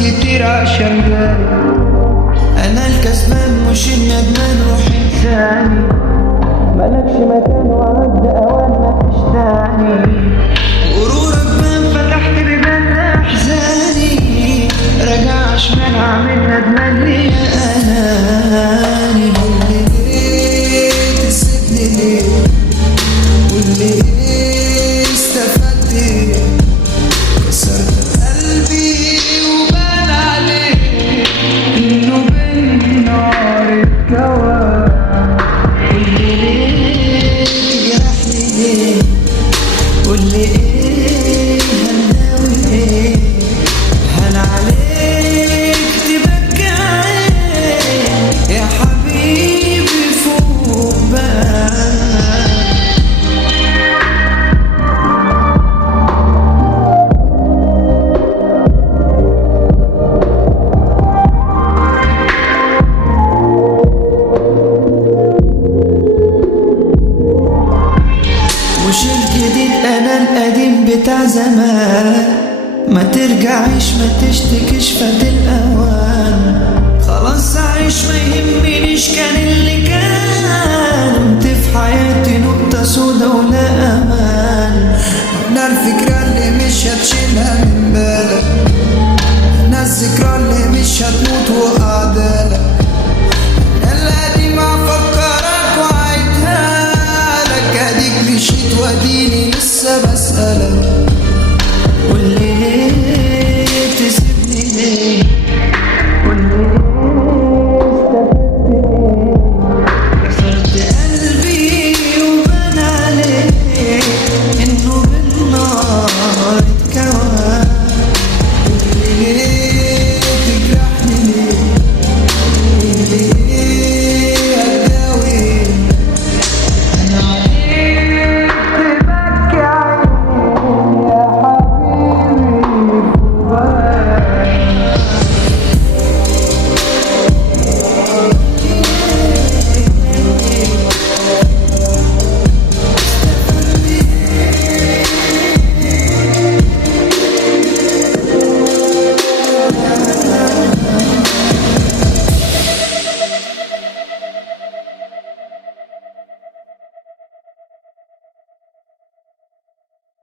كتير عشان بالي انا الكسبان مش الندمان، روح انساني ملكش مكان وعد اوان مفيش تاني. غرورك بان فتحت بيبان احزاني، راجع عشان اعمل ندمان ليا اناني. قولي ليه تسيبني ليه، قولي ايه استفدت ايه، كسرت قلبي وبان عليه انه بالنار اتكوى. قولي ليه تجرحني ليه، قولي ايه هنناوي ايه، هن عليك تبكي عين يا حبيبي فوق بقى. مش الجديد انا القديم بتاع زمان، ما ترجعيش ما تشتكيش فات الاوان. خلاص عايش ما يهمنيش كان اللي كان، انت في حياتي نقطة سودا ولا امان. انا الفكرة اللي مش هتشيلها من بالك، انا الذكرى اللي مش هتموت